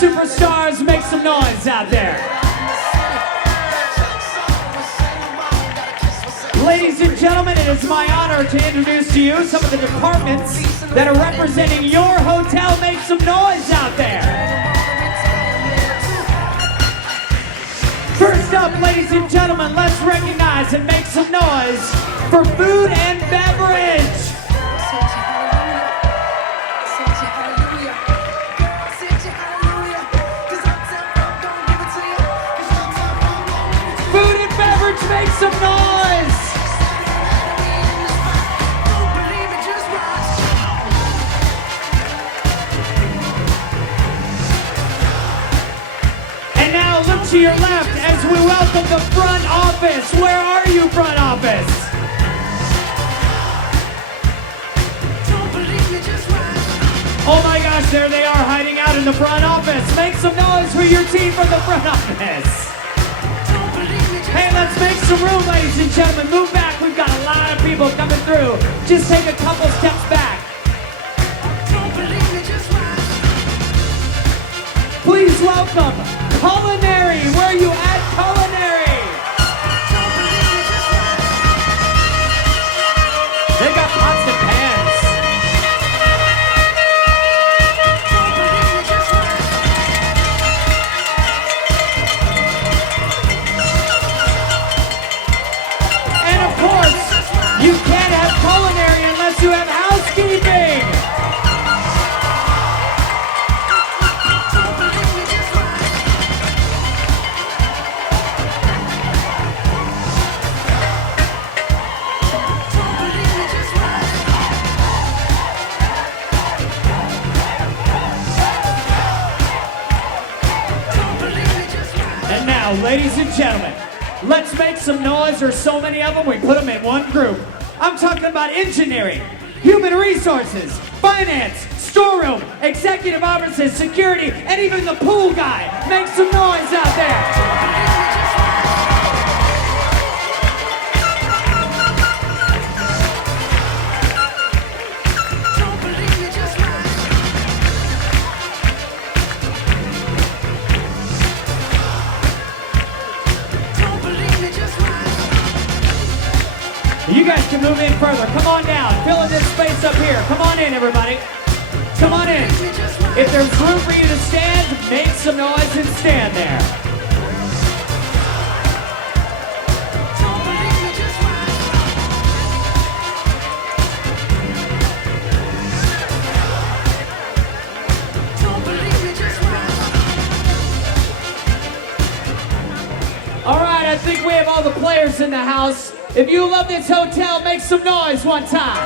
superstars, make some noise out there. Ladies and gentlemen, it is my honor to introduce to you some of the departments that are representing your hotel. Make some noise out there. First up, ladies and gentlemen, let's recognize and make some noise for food and beverage. Food and beverage, make some noise. And now look to your left as we welcome the front office. Where are you, front office? Oh my gosh, there they are hiding out in the front office. Make some noise for your team from the front office. Hey, let's make some room, ladies and gentlemen. Move back. We've got a lot of people coming through. Just take a couple steps back. Please welcome Culinary. Where are you at, Culinary? They got pots and pans. And of course, you can't have culinary unless you have housekeeping. And now, ladies and gentlemen, let's make some noise. There's so many of them, we put them in one group. I'm talking about engineering, human resources, finance, storeroom, executive offices, security, and even the pool guy. Make some noise out there. You guys can move in further. Come on down. Fill in this space up here. Come on in, everybody. Come on in. If there's room for you to stand, make some noise and stand there. All right, I think we have all the players in the house. If you love this hotel, make some noise one time.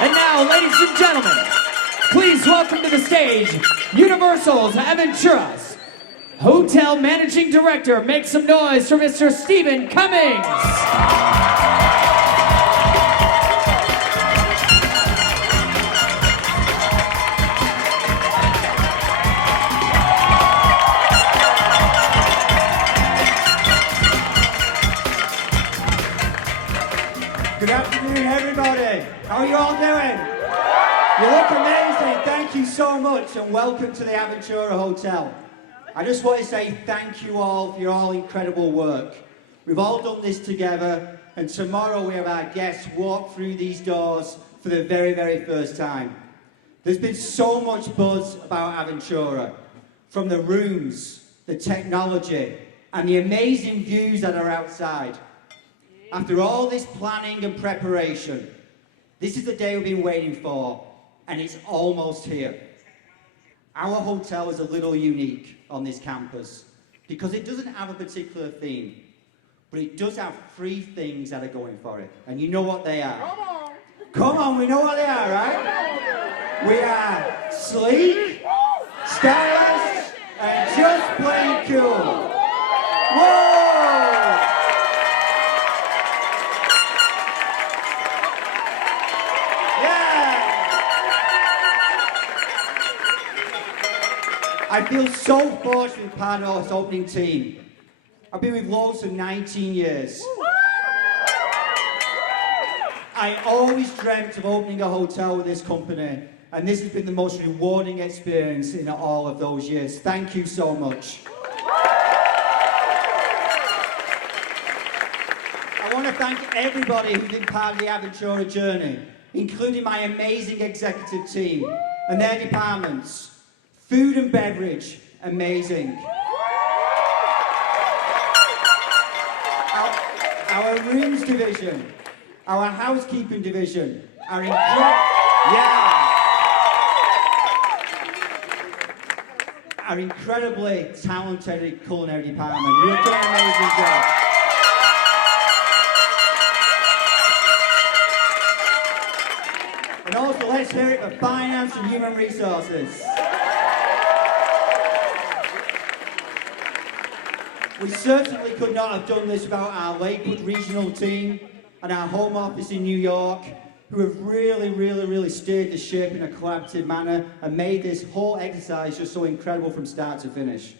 And now, ladies and gentlemen, please welcome to the stage Universal's Aventura's Hotel Managing Director. Make some noise for Mr. Stephen Cummings. Good afternoon, everybody. How are you all doing? You look amazing. Thank you so much, and welcome to the Aventura Hotel. I just want to say thank you all for your all incredible work. We've all done this together, and tomorrow we have our guests walk through these doors for the very, very first time. There's been so much buzz about Aventura, from the rooms, the technology, and the amazing views that are outside. After all this planning and preparation, this is the day we've been waiting for, and it's almost here. Our hotel is a little unique on this campus because it doesn't have a particular theme, but it does have 3 things that are going for it. And you know what they are. Come on! Come on, we know what they are, right? We are sleek, stylish, and just plain cool. Whoa! I feel so fortunate to be part of this opening team. I've been with Lowe's for 19 years. I always dreamt of opening a hotel with this company, and this has been the most rewarding experience in all of those years. Thank you so much. I want to thank everybody who's been part of the Aventura journey, including my amazing executive team and their departments. Food and beverage, amazing. Our rooms division, our housekeeping division, our incredibly talented culinary department. You've done an amazing job. And also, let's hear it for finance and human resources. We certainly could not have done this without our Lakewood regional team and our home office in New York, who have really steered the ship in a collaborative manner and made this whole exercise just so incredible from start to finish.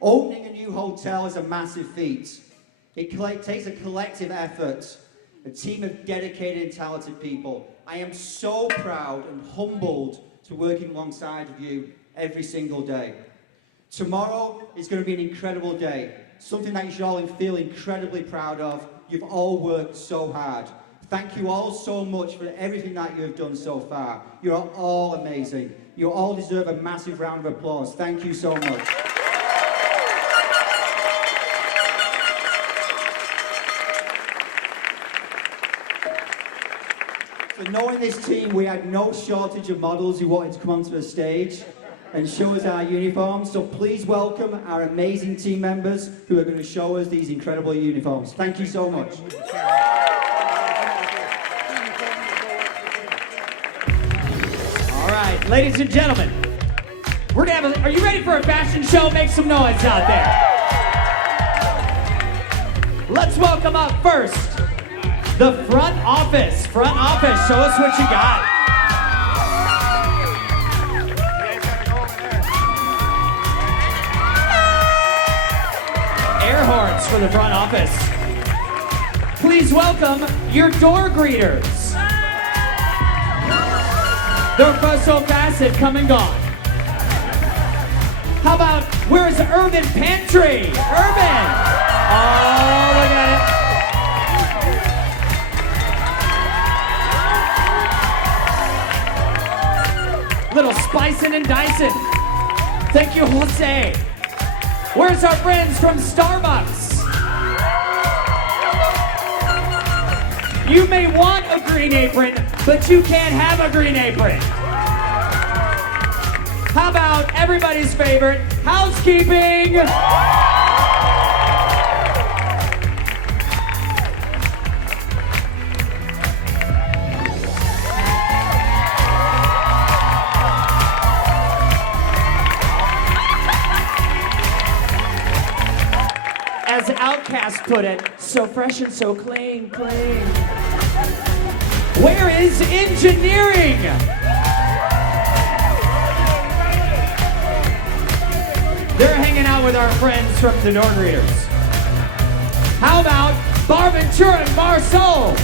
Opening a new hotel is a massive feat. It takes a collective effort, a team of dedicated and talented people. I am so proud and humbled to working alongside of you every single day. Tomorrow is going to be an incredible day, something that you should all feel incredibly proud of. You've all worked so hard. Thank you all so much for everything that you have done so far. You are all amazing. You all deserve a massive round of applause. Thank you so much. So knowing this team, we had no shortage of models who wanted to come onto the stage and show us our uniforms. So please welcome our amazing team members who are going to show us these incredible uniforms. Thank you so much. All right, ladies and gentlemen, we're gonna have are you ready for a fashion show? Make some noise out there. Let's welcome up first the front office. Front office, show us what you got. Air horns for the front office. Please welcome your door greeters. They're so fast they've come and gone. How about, where's Urban Pantry? Urban! Oh, look at it. Little spicing and dicing. Thank you, Jose. Where's our friends from Starbucks? You may want a green apron, but you can't have a green apron. How about everybody's favorite, housekeeping? As Outcast put it, so fresh and so clean, clean. Where is engineering? They're hanging out with our friends from the door greeters. How about Aventura and Marceau?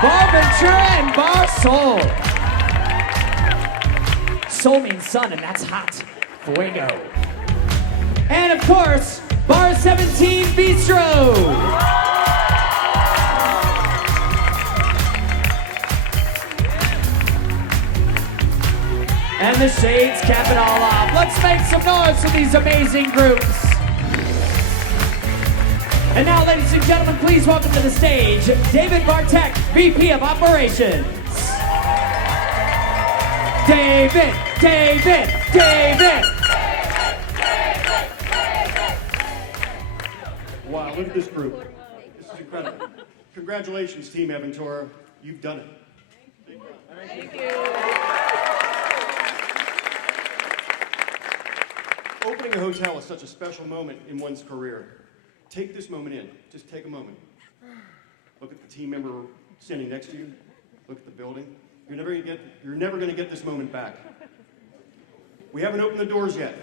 Aventura and Marceau. Soul means sun, and that's hot. Fuego. And of course, Bar 17 Bistro. And the shades cap it all off. Let's make some noise for these amazing groups. And now, ladies and gentlemen, please welcome to the stage, David Bartek, VP of Operations. David. Wow, look at this group. This is incredible. Congratulations, Team Aventura. You've done it. Thank you. Opening a hotel is such a special moment in one's career. Take this moment in. Just take a moment. Look at the team member standing next to you. Look at the building. You're never going to get this moment back. We haven't opened the doors yet.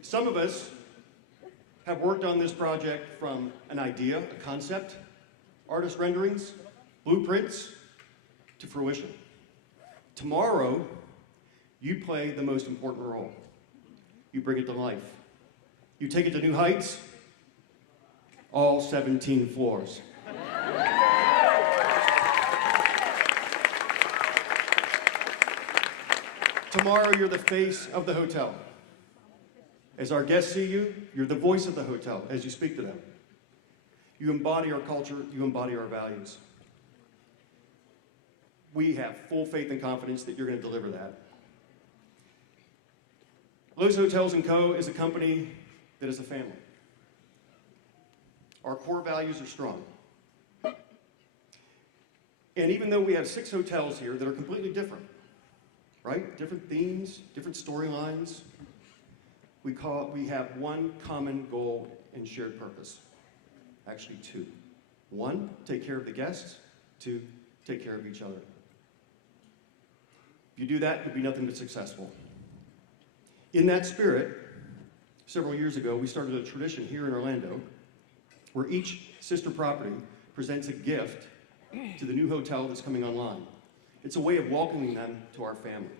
Some of us have worked on this project from an idea, a concept, artist renderings, blueprints, to fruition. Tomorrow, you play the most important role. You bring it to life. You take it to new heights, all 17 floors. Tomorrow, you're the face of the hotel. As our guests see you, you're the voice of the hotel as you speak to them. You embody our culture, you embody our values. We have full faith and confidence that you're going to deliver that. Lowe's Hotels & Co. is a company that is a family. Our core values are strong. And even though we have 6 hotels here that are completely different, right? Different themes, different storylines, we have one common goal and shared purpose. Actually 2. 1, take care of the guests. 2, take care of each other. If you do that, you'll be nothing but successful. In that spirit, several years ago, we started a tradition here in Orlando where each sister property presents a gift to the new hotel that's coming online. It's a way of welcoming them to our family.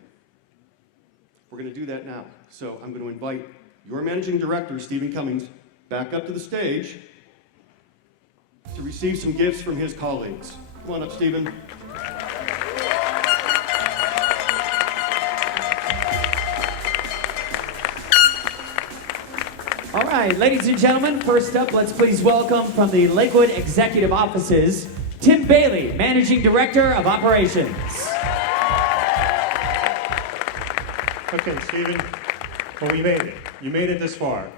We're going to do that now. So I'm going to invite your managing director, Stephen Cummings, back up to the stage to receive some gifts from his colleagues. Come on up, Stephen. All right, ladies and gentlemen, first up, let's please welcome from the Lakewood Executive Offices, Tim Bailey, Managing Director of Operations. Okay, Stephen, well, you made it. You made it this far.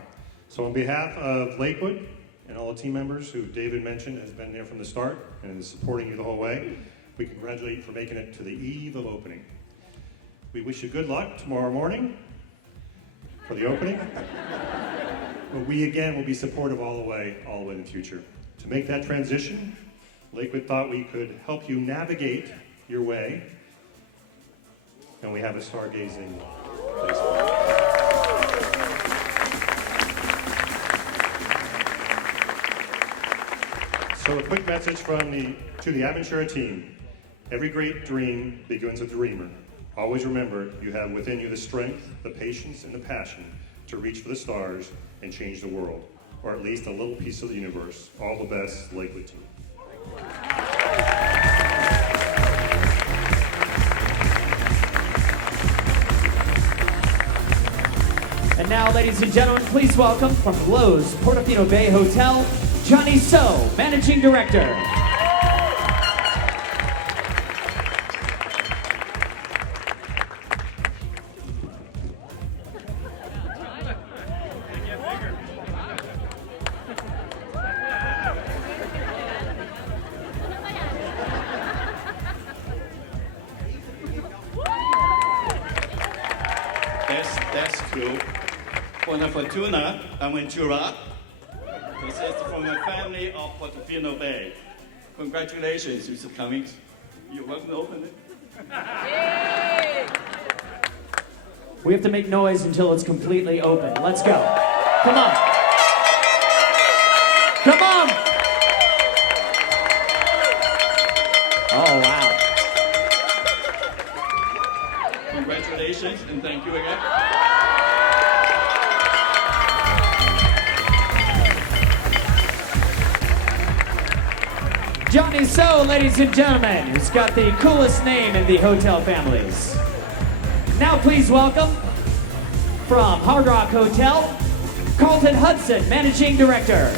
So on behalf of Lakewood and all the team members who David mentioned has been there from the start and is supporting you the whole way, we congratulate you for making it to the eve of opening. We wish you good luck tomorrow morning for the opening. But we, again, will be supportive all the way in the future. To make that transition, Lakewood thought we could help you navigate your way, and we have a stargazing place. So a quick message to the Aventura team. Every great dream begins with a dreamer. Always remember, you have within you the strength, the patience, and the passion to reach for the stars and change the world, or at least a little piece of the universe. All the best, Lakewood team. And now, ladies and gentlemen, please welcome from Lowe's Portofino Bay Hotel, Johnny So, Managing Director. That's cool. Buona fortuna, Aventura. This is from the family of Portofino Bay. Congratulations, Mr. Cummings. You're welcome to open it. We have to make noise until it's completely open. Let's go. Come on. Come on. Oh, wow. Congratulations and thank you again. Johnny So, ladies and gentlemen, who's got the coolest name in the hotel families. Now please welcome, from Hard Rock Hotel, Carlton Hudson, Managing Director.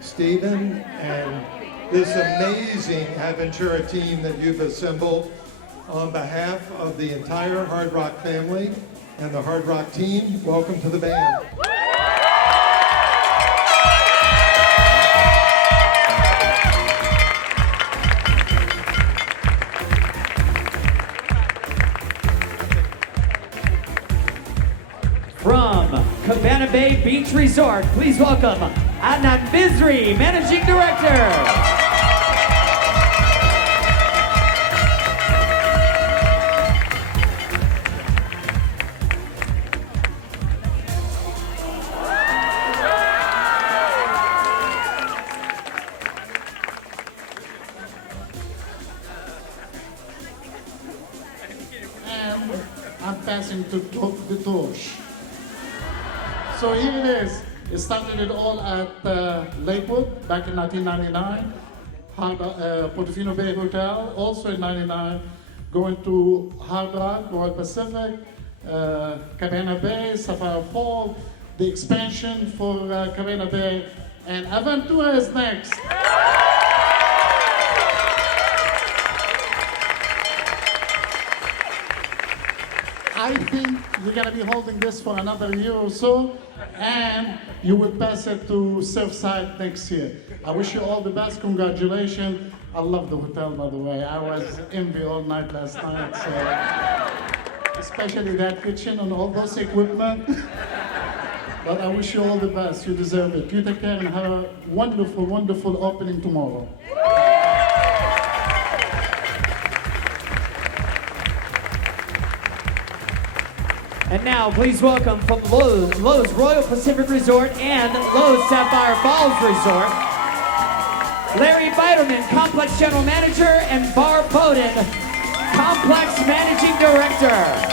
Stephen, and this amazing Aventura team that you've assembled, on behalf of the entire Hard Rock family and the Hard Rock team, welcome to the band. From Cabana Bay Beach Resort, please welcome Adnan Bizri, Managing Director. I'm passing the torch. So here it is. It started it all at Lakewood back in 1999, Portofino Bay Hotel, also in 99, going to Hard Rock, Royal Pacific, Cabana Bay, Sapphire Fall, the expansion for Cabana Bay, and Aventura is next. I think you're going to be holding this for another year or so, and you will pass it to Surfside next year. I wish you all the best. Congratulations. I love the hotel, by the way. I was envy all night last night, so especially that kitchen and all those equipment. But I wish you all the best. You deserve it. You take care and have a wonderful, wonderful opening tomorrow. And now, please welcome from Lowe's Royal Pacific Resort and Lowe's Sapphire Falls Resort, Larry Biderman, Complex General Manager, and Barb Bowden, Complex Managing Director.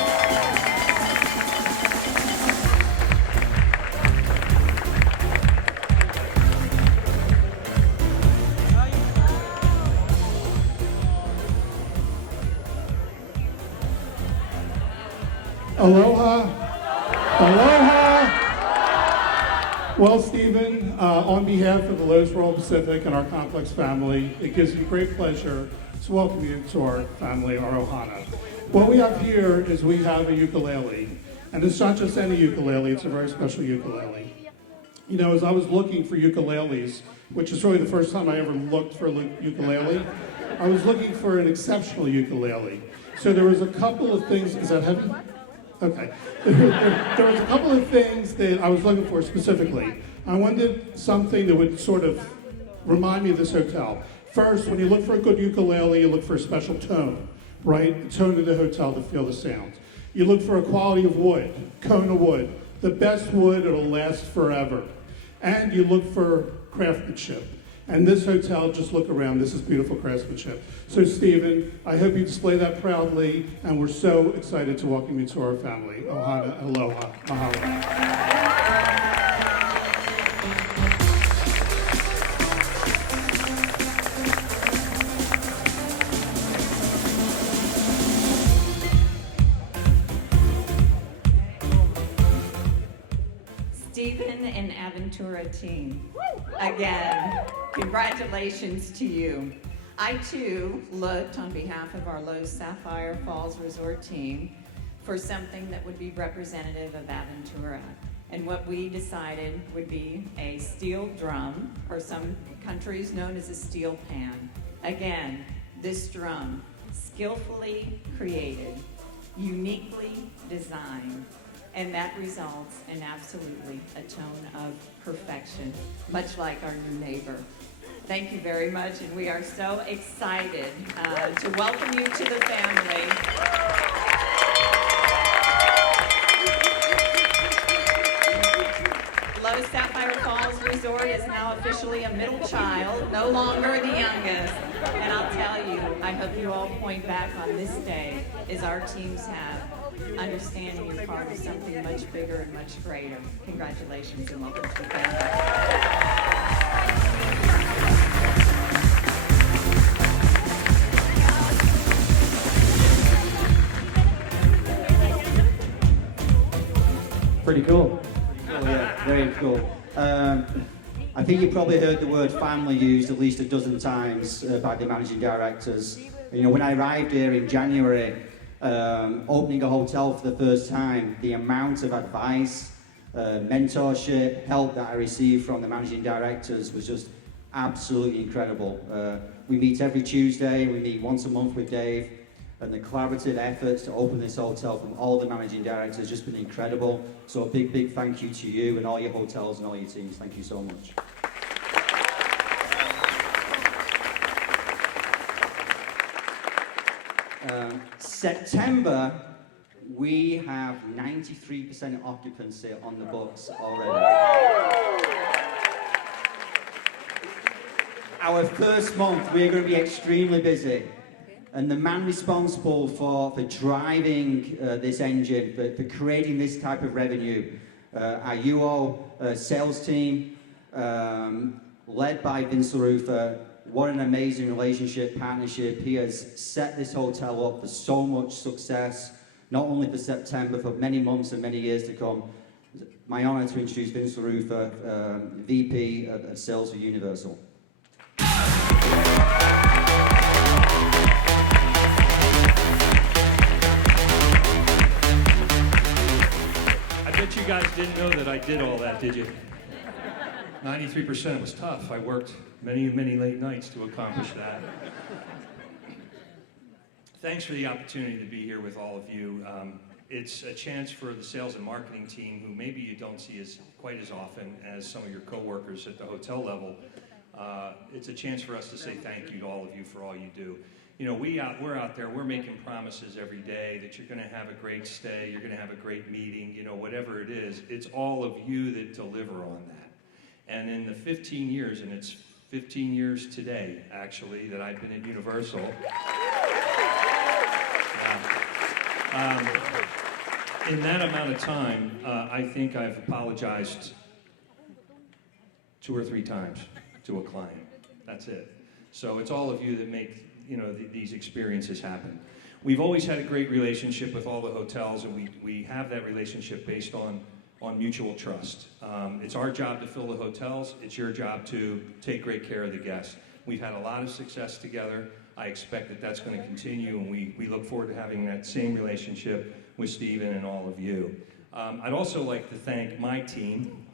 Aloha. Aloha. Well, Stephen, on behalf of the Lowe's Royal Pacific and our Complex family, it gives me great pleasure to welcome you to our family, our Ohana. What we have here is we have a ukulele, and it's not just any ukulele, it's a very special ukulele. You know, as I was looking for ukuleles, which is really the first time I ever looked for a ukulele, I was looking for an exceptional ukulele. So there was a couple of things, is that heavy? Okay. There was a couple of things that I was looking for specifically. I wanted something that would sort of remind me of this hotel. First, when you look for a good ukulele, you look for a special tone, right? The tone of the hotel to feel the sound. You look for a quality of wood, Kona wood, the best wood, it'll last forever. And you look for craftsmanship. And this hotel, just look around, this is beautiful craftsmanship. So Stephen, I hope you display that proudly, and we're so excited to welcome you to our family. Ohana, aloha, mahalo. Stephen and Aventura team, again, congratulations to you. I too looked on behalf of our Lowe's Sapphire Falls Resort team for something that would be representative of Aventura. And what we decided would be a steel drum, or some countries known as a steel pan. Again, this drum, skillfully created, uniquely designed, and that results in absolutely a tone of perfection, much like our new neighbor. Thank you very much, and we are so excited to welcome you to the family. Lowe's Sapphire Falls Resort is now officially a middle child, no longer the youngest. And I'll tell you, I hope you all point back on this day as our teams have, understanding you're part of something much bigger and much greater. Congratulations and welcome to the family. Pretty cool. Oh yeah, very cool. I think you probably heard the word family used at least a dozen times by the managing directors. You know, when I arrived here in January, opening a hotel for the first time, the amount of advice, mentorship, help that I received from the managing directors was just absolutely incredible. We meet every Tuesday, we meet once a month with Dave, and the collaborative efforts to open this hotel from all the managing directors has just been incredible. So a big, big thank you to you and all your hotels and all your teams. Thank you so much. September, we have 93% occupancy on the books already. Our first month, we're going to be extremely busy. And the man responsible for driving this engine, for creating this type of revenue, our UO sales team, led by Vince LaRufa. What an amazing relationship, partnership. He has set this hotel up for so much success, not only for September, for many months and many years to come. My honor to introduce Vince LaRufa, VP of Sales for Universal. I bet you guys didn't know that I did all that, did you? 93% was tough. I worked many, many late nights to accomplish that. Thanks for the opportunity to be here with all of you. It's a chance for the sales and marketing team, who maybe you don't see quite as often as some of your coworkers at the hotel level. It's a chance for us to say thank you to all of you for all you do. You know, we're out there, we're making promises every day that you're going to have a great stay, you're going to have a great meeting, you know, whatever it is. It's all of you that deliver on that. And in the 15 years, and it's 15 years today, actually, that I've been at Universal. In that amount of time, I think I've apologized 2 or 3 times to a client. That's it. So it's all of you that make, you know, these experiences happen. We've always had a great relationship with all the hotels, and we have that relationship based on mutual trust. It's our job to fill the hotels. It's your job to take great care of the guests. We've had a lot of success together. I expect that that's going to continue, and we look forward to having that same relationship with Stephen and all of you. I'd also like to thank my team,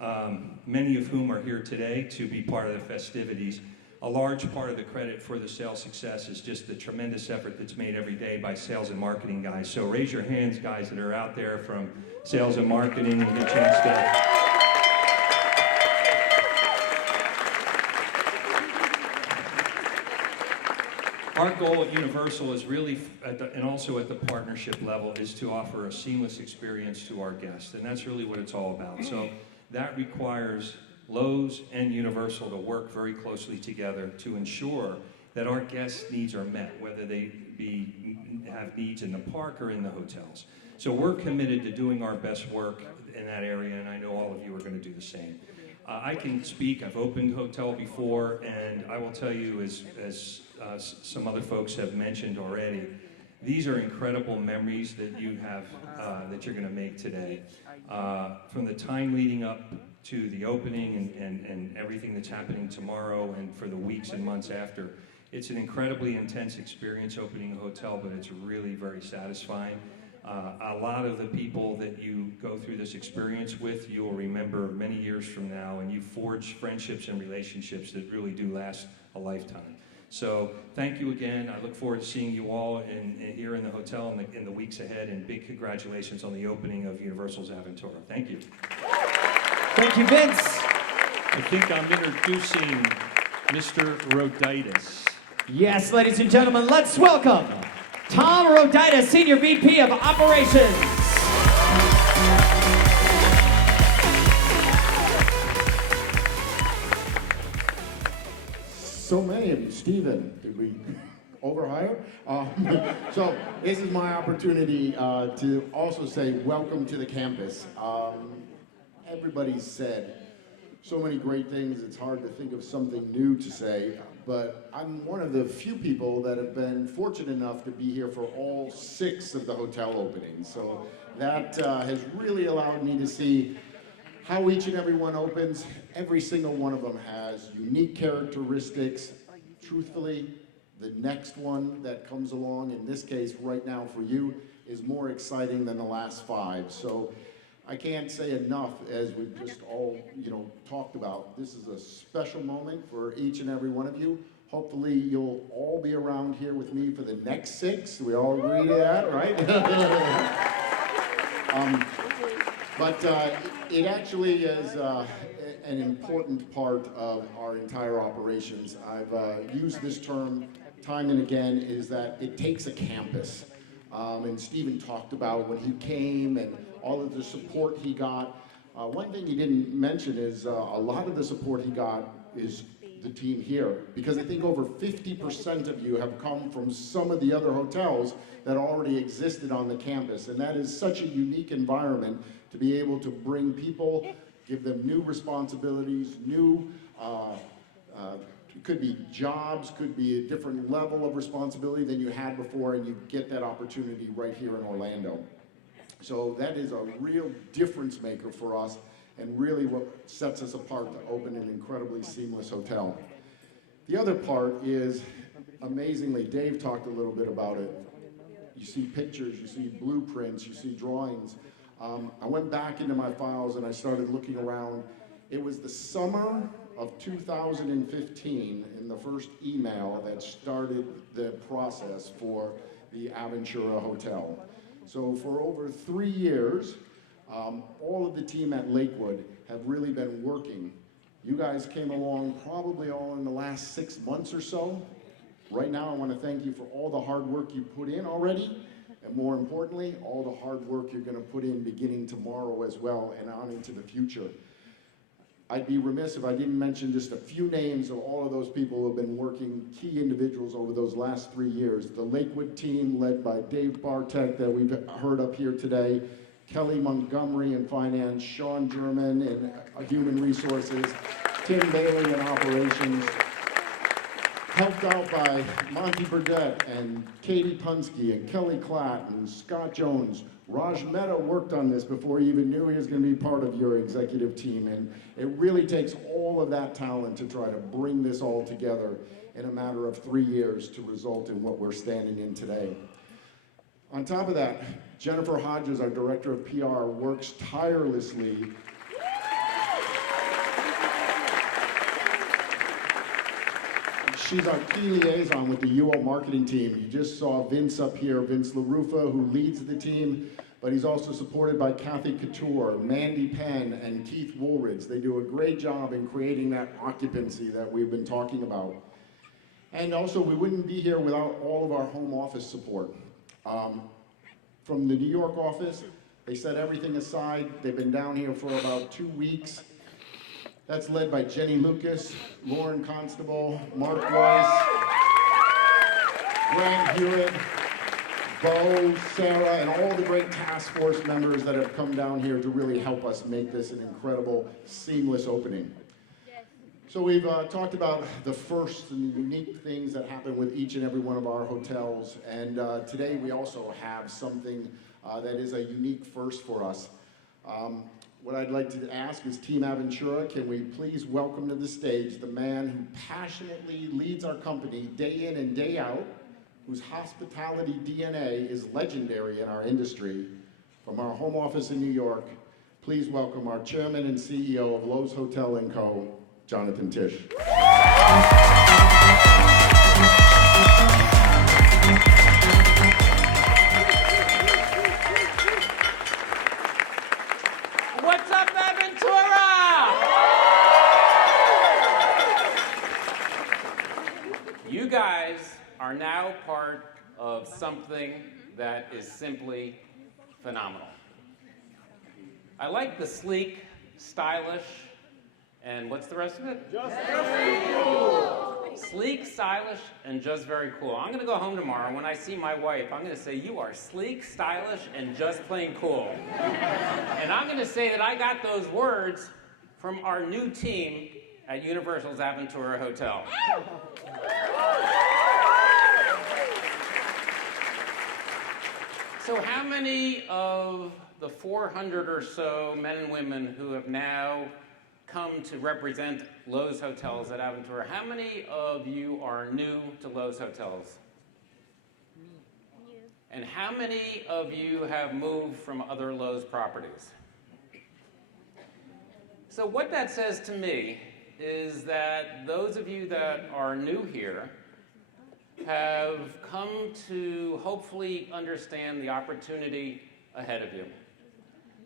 many of whom are here today to be part of the festivities. A large part of the credit for the sales success is just the tremendous effort that's made every day by sales and marketing guys. So raise your hands, guys, that are out there from sales and marketing, and get a chance to... Our goal at Universal is really, and also at the partnership level, is to offer a seamless experience to our guests, and that's really what it's all about. So that requires Lowe's and Universal to work very closely together to ensure that our guests' needs are met, whether they have needs in the park or in the hotels. So we're committed to doing our best work in that area, and I know all of you are going to do the same. I can speak. I've opened a hotel before, and I will tell you, as some other folks have mentioned already, these are incredible memories that you have, that you're going to make today. From the time leading up to the opening and everything that's happening tomorrow and for the weeks and months after, it's an incredibly intense experience opening a hotel, but it's really very satisfying. A lot of the people that you go through this experience with, you will remember many years from now, and you forge friendships and relationships that really do last a lifetime. So thank you again. I look forward to seeing you all here in the hotel in the weeks ahead, and big congratulations on the opening of Universal's Aventura. Thank you. Thank you, Vince. I think I'm introducing Mr. Roditis. Yes, ladies and gentlemen, let's welcome Tom Roditis, Senior VP of Operations. So many of you. Stephen, did we overhire? So this is my opportunity to also say welcome to the campus. Everybody's said so many great things, it's hard to think of something new to say, but I'm one of the few people that have been fortunate enough to be here for all 6 of the hotel openings. So that has really allowed me to see how each and every one opens. Every single one of them has unique characteristics. Truthfully, the next one that comes along, in this case right now for you, is more exciting than the last 5. So I can't say enough, as we've just all, talked about. This is a special moment for each and every one of you. Hopefully you'll all be around here with me for the next 6. We all agree to that, right? But it actually is an important part of our entire operations. I've used this term time and again, is that it takes a campus. And Stephen talked about when he came and all of the support he got. One thing he didn't mention is a lot of the support he got is the team here, because I think over 50% of you have come from some of the other hotels that already existed on the campus, and that is such a unique environment to be able to bring people, give them new responsibilities, new, could be jobs, could be a different level of responsibility than you had before, and you get that opportunity right here in Orlando. So that is a real difference maker for us, and really what sets us apart to open an incredibly seamless hotel. The other part is, amazingly, Dave talked a little bit about it. You see pictures, you see blueprints, you see drawings. I went back into my files and I started looking around. It was the summer of 2015 in the first email that started the process for the Aventura Hotel. So for over 3 years, all of the team at Lakewood have really been working. You guys came along probably all in the last 6 months or so. Right now, I want to thank you for all the hard work you put in already, and more importantly, all the hard work you're going to put in beginning tomorrow as well and on into the future. I'd be remiss if I didn't mention just a few names of all of those people who have been working, key individuals over those last 3 years. The Lakewood team led by Dave Bartek that we've heard up here today, Kelly Montgomery in finance, Sean German in human resources, Tim Bailey in operations, helped out by Monty Burdett and Katie Punske and Kelly Klatt and Scott Jones. Raj Mehta worked on this before he even knew he was going to be part of your executive team, and it really takes all of that talent to try to bring this all together in a matter of 3 years to result in what we're standing in today. On top of that, Jennifer Hodges, our Director of PR, works tirelessly She's our key liaison with the UO marketing team. You just saw Vince up here, Vince LaRufa, who leads the team, but he's also supported by Kathy Couture, Mandy Penn, and Keith Woolridge. They do a great job in creating that occupancy that we've been talking about. And also, we wouldn't be here without all of our home office support. From the New York office, they set everything aside. They've been down here for about 2 weeks. That's led by Jenny Lucas, Lauren Constable, Mark Weiss, Grant Hewitt, Bo, Sarah, and all the great task force members that have come down here to really help us make this an incredible, seamless opening. So we've talked about the first and the unique things that happen with each and every one of our hotels, and today we also have something that is a unique first for us. What I'd like to ask is Team Aventura, can we please welcome to the stage the man who passionately leads our company day in and day out, whose hospitality DNA is legendary in our industry. From our home office in New York, please welcome our Chairman and CEO of Lowe's Hotel & Co., Jonathan Tisch. What's up, Aventura? You guys are now part of something that is simply phenomenal. I like the sleek, stylish, and what's the rest of it? Just very cool. Sleek, stylish, and just very cool. I'm going to go home tomorrow. When I see my wife, I'm going to say, you are sleek, stylish, and just plain cool. And I'm going to say that I got those words from our new team at Universal's Aventura Hotel. So how many of the 400 or so men and women who have now come to represent Lowe's Hotels at Aventura, how many of you are new to Lowe's Hotels? And how many of you have moved from other Lowe's properties? So what that says to me is that those of you that are new here have come to hopefully understand the opportunity ahead of you.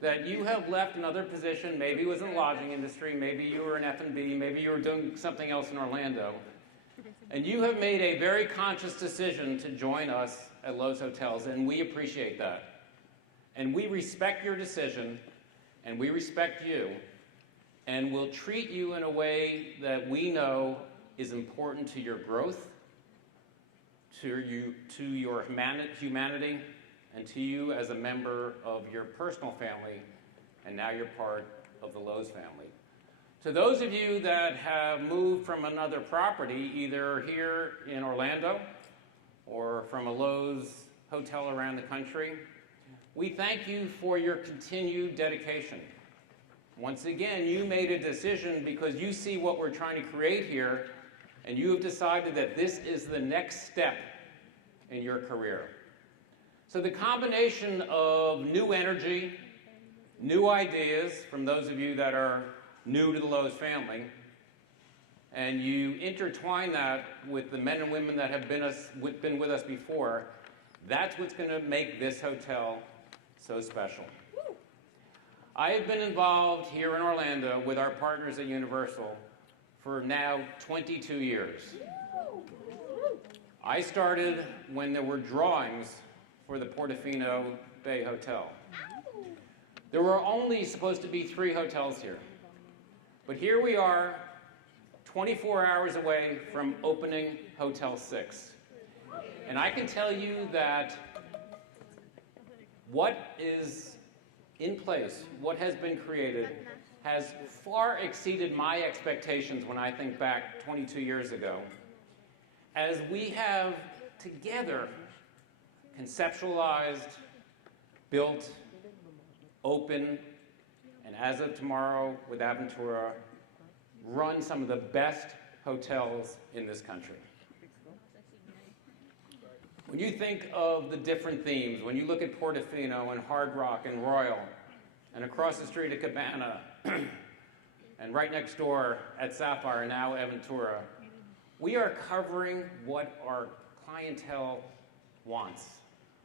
That you have left another position, maybe it was in the lodging industry, maybe you were in F&B, maybe you were doing something else in Orlando, and you have made a very conscious decision to join us at Lowe's Hotels, and we appreciate that. And we respect your decision, and we respect you, and we'll treat you in a way that we know is important to your growth, to your humanity, and to you as a member of your personal family, and now you're part of the Lowe's family. To those of you that have moved from another property, either here in Orlando or from a Lowe's hotel around the country, we thank you for your continued dedication. Once again, you made a decision because you see what we're trying to create here, and you have decided that this is the next step in your career. So the combination of new energy, new ideas from those of you that are new to the Lowe's family, and you intertwine that with the men and women that have been with us before, that's what's going to make this hotel so special. I have been involved here in Orlando with our partners at Universal for now 22 years. I started when there were drawings for the Portofino Bay Hotel. There were only supposed to be 3 hotels here. But here we are, 24 hours away from opening Hotel 6. And I can tell you that what is in place, what has been created, has far exceeded my expectations when I think back 22 years ago. As we have together conceptualized, built, opened, and as of tomorrow with Aventura, run some of the best hotels in this country. When you think of the different themes, when you look at Portofino and Hard Rock and Royal, and across the street at Cabana, and right next door at Sapphire, now Aventura, we are covering what our clientele wants.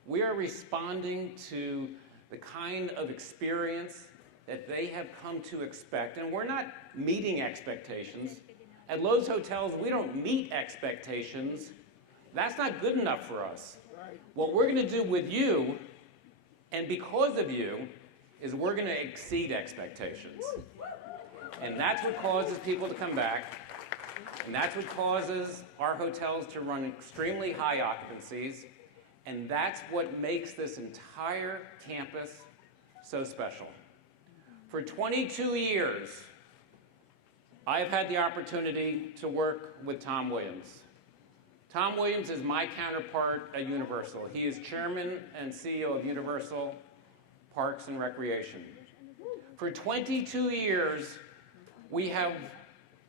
We are responding to the kind of experience that they have come to expect, and we're not meeting expectations. At Lowe's Hotels, we don't meet expectations. That's not good enough for us. What we're going to do with you, and because of you, is we're going to exceed expectations. And that's what causes people to come back, and that's what causes our hotels to run extremely high occupancies, and that's what makes this entire campus so special. For 22 years, I've had the opportunity to work with Tom Williams. Tom Williams is my counterpart at Universal. He is chairman and CEO of Universal Parks and Recreation. For 22 years, we have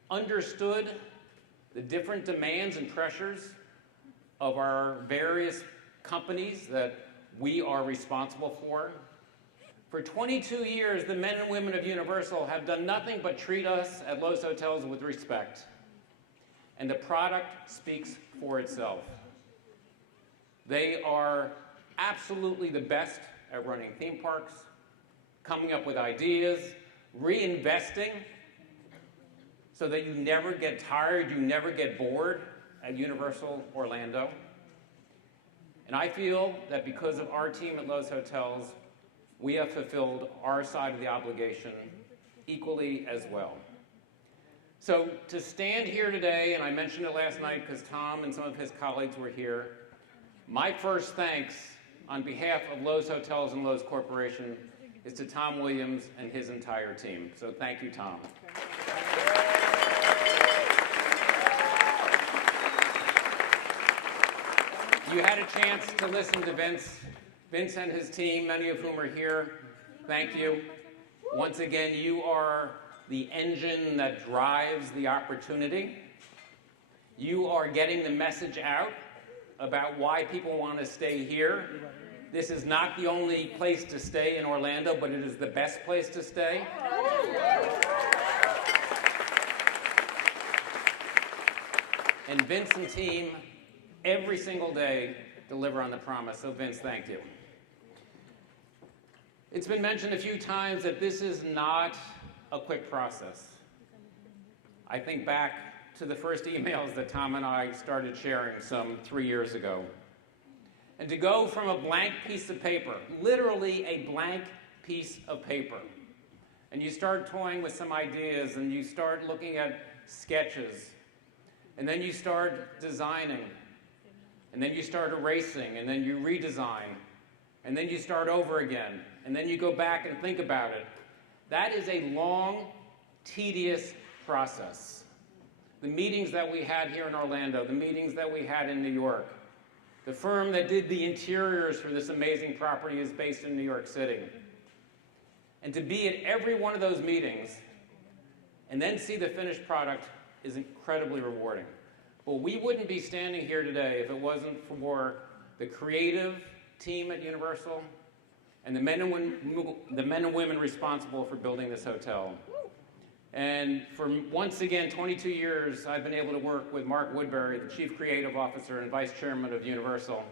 understood the different demands and pressures of our various companies that we are responsible for. For 22 years, the men and women of Universal have done nothing but treat us at Lowe's Hotels with respect. And the product speaks for itself. They are absolutely the best at running theme parks, coming up with ideas, reinvesting so that you never get tired, you never get bored at Universal Orlando. And I feel that because of our team at Lowe's Hotels, we have fulfilled our side of the obligation equally as well. So to stand here today, and I mentioned it last night because Tom and some of his colleagues were here, my first thanks on behalf of Lowe's Hotels and Lowe's Corporation is to Tom Williams and his entire team. So thank you, Tom. You had a chance to listen to Vince and his team, many of whom are here. Thank you. Once again, you are the engine that drives the opportunity. You are getting the message out about why people want to stay here. This is not the only place to stay in Orlando, but it is the best place to stay. And Vince and team, every single day, deliver on the promise. So Vince, thank you. It's been mentioned a few times that this is not a quick process. I think back to the first emails that Tom and I started sharing some 3 years ago. And to go from a blank piece of paper, literally a blank piece of paper, and you start toying with some ideas and you start looking at sketches, and then you start designing, and then you start erasing, and then you redesign, and then you start over again, and then you go back and think about it. That is a long, tedious process. The meetings that we had here in Orlando, the meetings that we had in New York, the firm that did the interiors for this amazing property is based in New York City. And to be at every one of those meetings and then see the finished product is incredibly rewarding. But we wouldn't be standing here today if it wasn't for the creative team at Universal and the men and women responsible for building this hotel. And for, once again, 22 years, I've been able to work with Mark Woodbury, the Chief Creative Officer and Vice Chairman of Universal,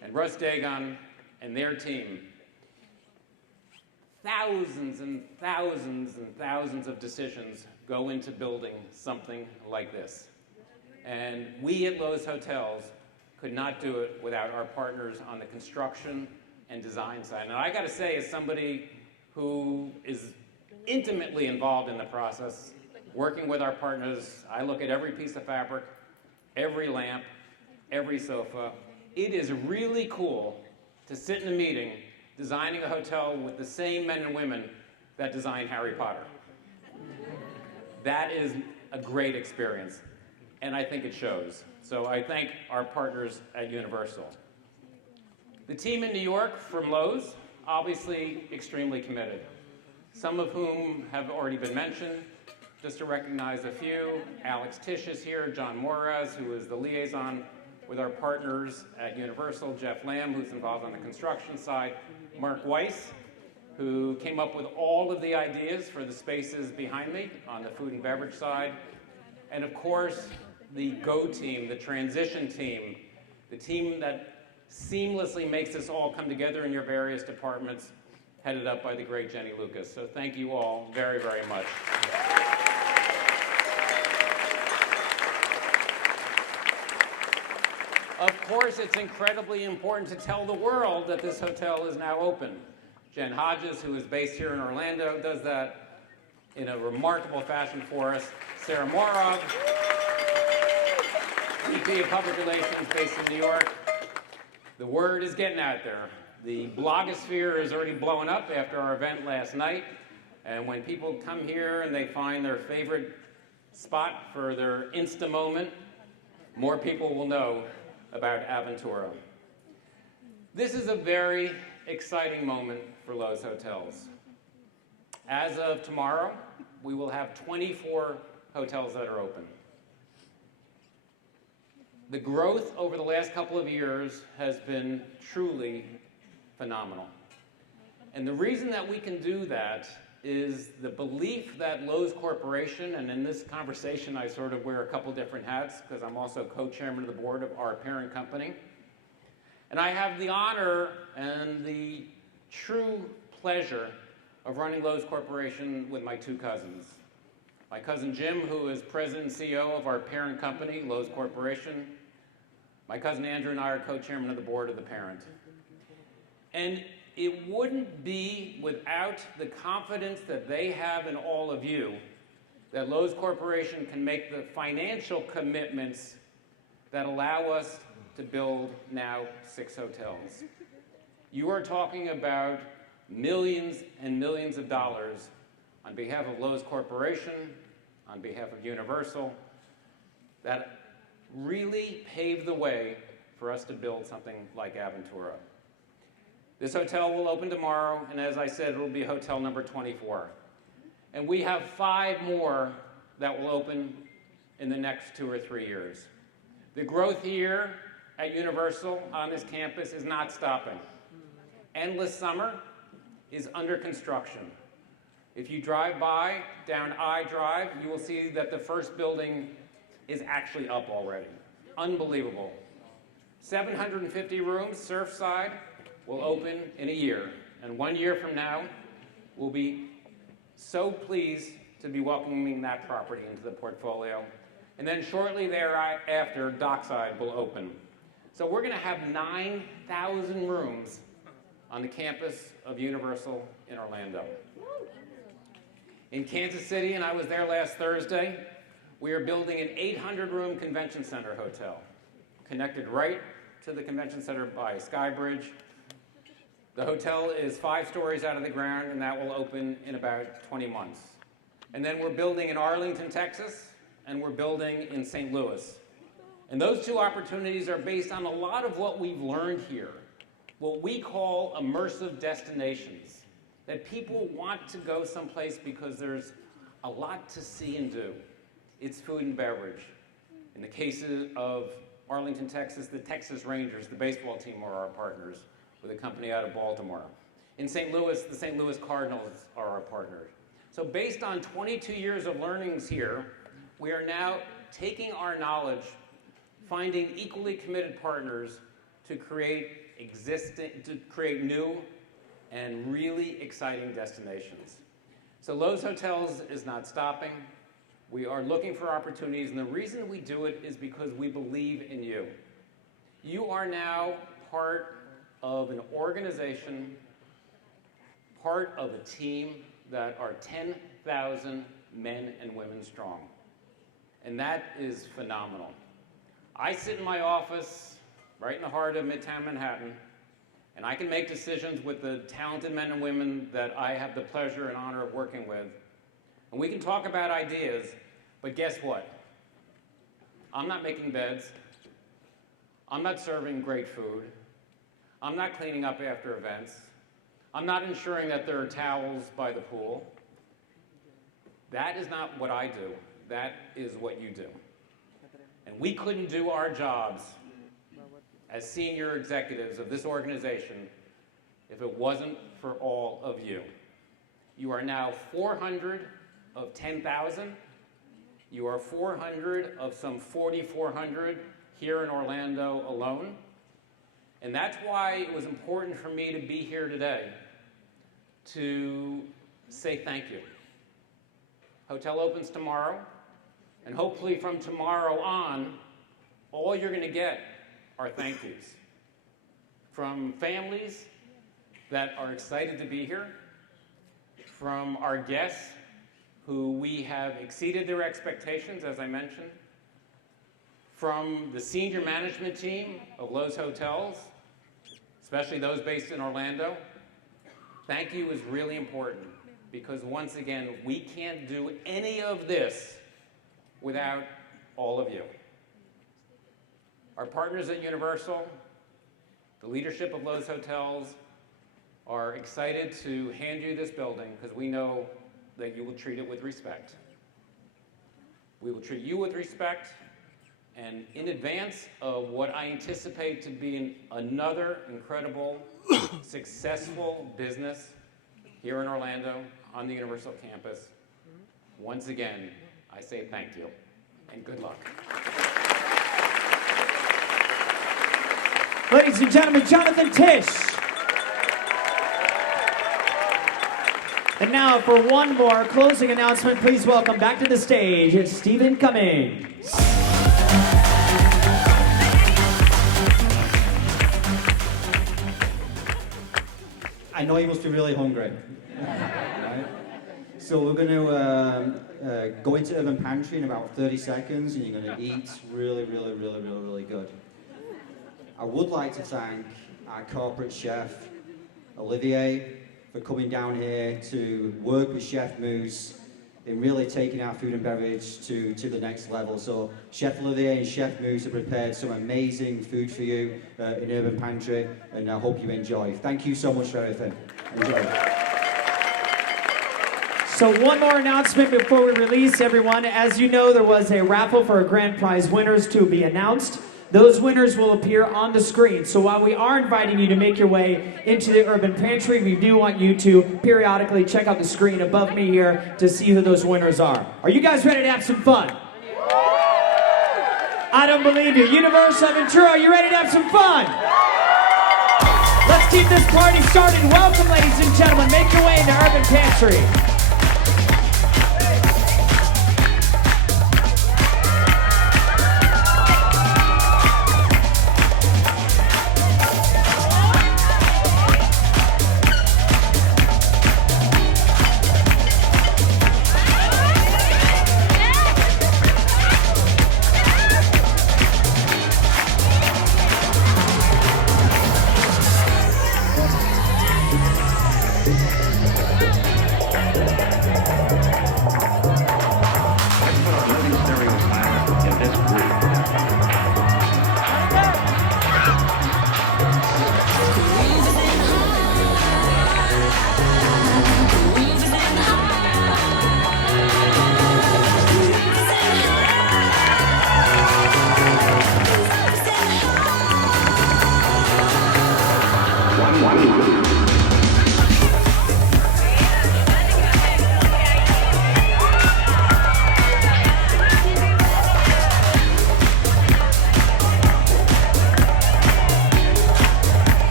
and Russ Dagon and their team. Thousands and thousands and thousands of decisions go into building something like this. And we at Lowe's Hotels could not do it without our partners on the construction and design side. And I gotta say, as somebody who is intimately involved in the process, working with our partners, I look at every piece of fabric, every lamp, every sofa. It is really cool to sit in a meeting designing a hotel with the same men and women that designed Harry Potter. That is a great experience, and I think it shows. So I thank our partners at Universal. The team in New York from Lowe's, obviously extremely committed. Some of whom have already been mentioned. Just to recognize a few, Alex Tisch is here, John Moraz, who is the liaison with our partners at Universal, Jeff Lamb, who's involved on the construction side, Mark Weiss, who came up with all of the ideas for the spaces behind me on the food and beverage side, and of course, the Go team, the transition team, the team that seamlessly makes this all come together in your various departments, headed up by the great Jenny Lucas. So thank you all very, very much. Of course, it's incredibly important to tell the world that this hotel is now open. Jen Hodges, who is based here in Orlando, does that in a remarkable fashion for us. Sarah Morov, VP of Public Relations based in New York. The word is getting out there. The blogosphere is already blowing up after our event last night. And when people come here and they find their favorite spot for their Insta moment, more people will know about Aventura. This is a very exciting moment for Lowe's Hotels. As of tomorrow, we will have 24 hotels that are open. The growth over the last couple of years has been truly phenomenal. And the reason that we can do that is the belief that Lowe's Corporation, and in this conversation I sort of wear a couple different hats because I'm also co-chairman of the board of our parent company. And I have the honor and the true pleasure of running Lowe's Corporation with my two cousins. My cousin Jim, who is president and CEO of our parent company, Lowe's Corporation. My cousin Andrew and I are co-chairman of the board of the parent. And it wouldn't be without the confidence that they have in all of you that Lowe's Corporation can make the financial commitments that allow us to build now 6 hotels. You are talking about millions and millions of dollars on behalf of Lowe's Corporation, on behalf of Universal, that really paved the way for us to build something like Aventura. This hotel will open tomorrow, and as I said, it will be hotel number 24. And we have 5 more that will open in the next 2 or 3 years. The growth here at Universal on this campus is not stopping. Endless Summer is under construction. If you drive by down I Drive, you will see that the first building is actually up already. Unbelievable. 750 rooms, Surfside, will open in a year. And 1 year from now, we'll be so pleased to be welcoming that property into the portfolio. And then shortly thereafter, Dockside will open. So we're going to have 9,000 rooms on the campus of Universal in Orlando. In Kansas City, and I was there last Thursday, We are building an 800-room convention center hotel, connected right to the convention center by a sky bridge. The hotel is 5 stories out of the ground, and that will open in about 20 months. And then we're building in Arlington, Texas, and we're building in St. Louis. And those 2 opportunities are based on a lot of what we've learned here, what we call immersive destinations, that people want to go someplace because there's a lot to see and do. It's food and beverage. In the case of Arlington, Texas, the Texas Rangers, the baseball team, are our partners with a company out of Baltimore. In St. Louis, the St. Louis Cardinals are our partners. So based on 22 years of learnings here, we are now taking our knowledge, finding equally committed partners to create new and really exciting destinations. So Lowe's Hotels is not stopping. We are looking for opportunities, and the reason we do it is because we believe in you. You are now part of an organization, part of a team that are 10,000 men and women strong. And that is phenomenal. I sit in my office right in the heart of Midtown Manhattan, and I can make decisions with the talented men and women that I have the pleasure and honor of working with. And we can talk about ideas, but guess what? I'm not making beds. I'm not serving great food. I'm not cleaning up after events. I'm not ensuring that there are towels by the pool. That is not what I do. That is what you do. And we couldn't do our jobs as senior executives of this organization if it wasn't for all of you. You are now 400 of 10,000. You are 400 of some 4,400 here in Orlando alone. And that's why it was important for me to be here today to say thank you. Hotel opens tomorrow, and hopefully from tomorrow on, all you're going to get are thank yous from families that are excited to be here, from our guests who we have exceeded their expectations, as I mentioned, from the senior management team of Lowe's Hotels, especially those based in Orlando. Thank you is really important because, once again, we can't do any of this without all of you. Our partners at Universal, the leadership of Lowe's Hotels, are excited to hand you this building because we know that you will treat it with respect. We will treat you with respect, and in advance of what I anticipate to be another incredible, successful business here in Orlando on the Universal campus, once again, I say thank you and good luck. Ladies and gentlemen, Jonathan Tisch. And now for one more closing announcement, please welcome back to the stage, Stephen Cummings. I know you must be really hungry. Right? So we're going to go into Urban Pantry in about 30 seconds, and you're going to eat really, really, really, really, really good. I would like to thank our corporate chef, Olivier, for coming down here to work with Chef Moose in really taking our food and beverage to the next level. So Chef Olivier and Chef Moose have prepared some amazing food for you in Urban Pantry, and I hope you enjoy. Thank you so much for everything. Enjoy. So one more announcement before we release everyone. As you know, there was a raffle for grand prize winners to be announced. Those winners will appear on the screen. So while we are inviting you to make your way into the Urban Pantry, we do want you to periodically check out the screen above me here to see who those winners are. Are you guys ready to have some fun? I don't believe you. Universal Aventura, are you ready to have some fun? Let's keep this party started. Welcome, ladies and gentlemen. Make your way into Urban Pantry.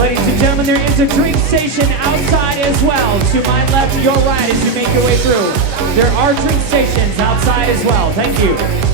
Ladies and gentlemen, there is a drink station outside as well. To my left, your right as you make your way through. There are drink stations outside as well. Thank you.